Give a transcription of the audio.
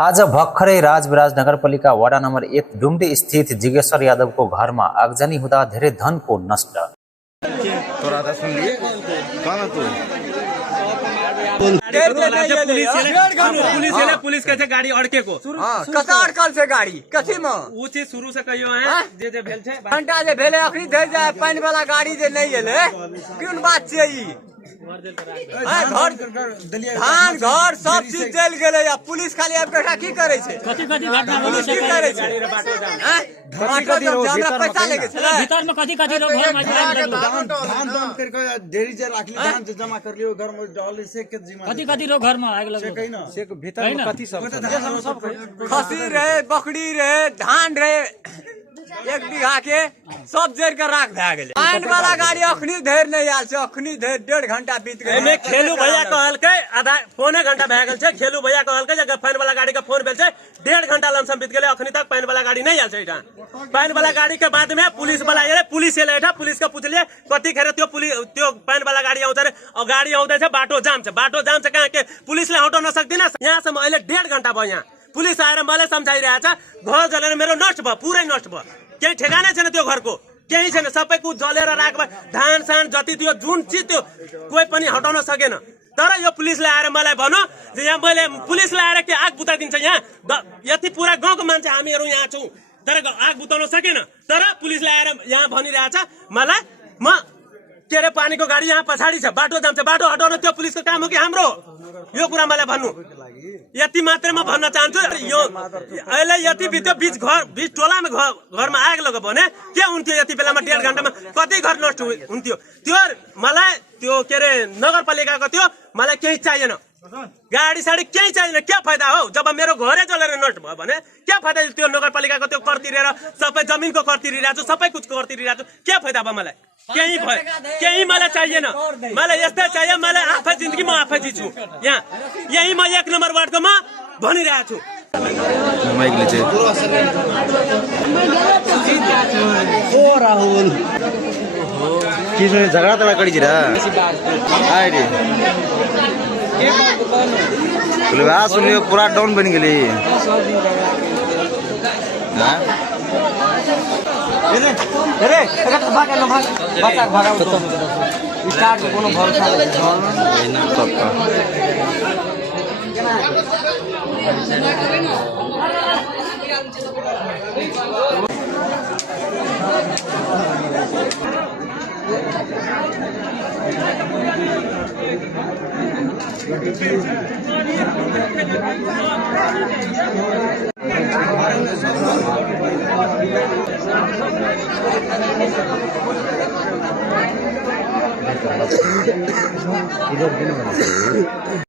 आज भर्खरै राजविराज नगरपालिका वडा नम्बर 1 डुम्डी स्थित जिगेश्वर यादवको घरमा आगजनी हुँदा धेरै धनको नष्ट। पुलिस कैसे गाड़ी अड़के को कता अड़कल से गाड़ी कथी में ऊ चीज शुरू से कहियो है जे भेल छै घंटा जे भेले अखनी धर जाए पानी वाला गाड़ी जे नहीं एले कोन बात छै ई घर धान घर सब चीज जल गेले या पुलिस खाली अब बैठा की करे छै कथी घटना पुलिस की करे छै हमरा पैसा लेके छै भीतर में कथी लोग घर में धान करके ढेरी जे राखली धान जे जमा कर लियो घर में डाल से के जिम्मा कथी लोग घर में आग लगो से भीतर में कथी सब खसी रहे बकरी रहे धान रहे 1 बीघा के सब जर के राख भए गेले पानी वाला गाड़ी अखनी धर नहीं आल छै अखनी धर 1.5 घंटा बीत गेल एमे खेलू भैया कहल के आधा पौने घंटा भए गेल छै खेलू भैया कहल के जगह पानी वाला गाड़ी के फोन भेल छै 1.5 घंटा लमसम बीत गेले अखनी तक पानी वाला गाड़ी नहीं आल छै एठा पानी वाला गाड़ी के बाद में पुलिस वाला एले पुलिस एले एठा पुलिस के पूछलिए कथी खेरे त्यो पुलिस त्यो पानी वाला गाड़ी आउँछ रे और गाड़ी आउँदै छै बाटो जाम छै कहाँ के पुलिसले हटाउन न सक्दिन यहाँ सम्म अहिले 1.5 घंटा भयो यहाँ पुलिस आएर मलाई सम्झाइरहेछ घर जलेर मेरो नष्ट भयो पुरै नष्ट भयो केही ठेगानै छैन त्यो घरको केही छैन सबै कुछ जलेर राख धान सान जति त्यो जुन चिज त्यो कोही पनि हटाउन सकेन तर यो पुलिसले आएर मलाई भन्यो जे यहाँ मैले पुलिसले आएर के आग बुताइदिन्छ यहाँ यति पुरा गाउँको मान्छे हामीहरू यहाँ छौँ तर आग बुताउन सकेन तर पुलिसले आएर यहाँ भनिरहेछ मलाई म के अरे पानीको गाडी यहाँ पछाडि छ बाटो जान्छ बाटो हटाउन त्यो पुलिसको काम हो कि हाम्रो यो कुरा मलाई भन्नु यति मात्रै म भन्न चाहन्छु यो अहिले यति बित्यो बीच टोलामा घरमा आग लग्यो भने के हुन्थ्यो यति बेलामा 1.5 घन्टामा कति घर नष्ट हुन्थ्यो त्यो मलाई त्यो के अरे नगरपालिकाको त्यो मलाई केही चाहिएन गाडी साडी केही चाहिएन के फाइदा हो जब मेरो घरै जलेर नष्ट भयो भने के फाइदा त्यो नगरपालिकाको त्यो कर तिरेर सबै जमिनको कर तिरिरहेको छु सबै कुछको कर तिरिरहेको छु के फाइदा भयो मलाई केही मलाई चाहिएन मलाई यस्तै चाहियो मलाई आफै जिन्दगी म आफै जिछु यहाँ यही म 1 नम्बर वार्डको म भनिरहेको ओ राहुल किसने झगड़ा तड़ा करी जरा आए रे बोले बा सुनियो पूरा डाउन बन गेली हां अरे भाग स्टार्ट कोनो भरोसा नहीं ना सबका इधर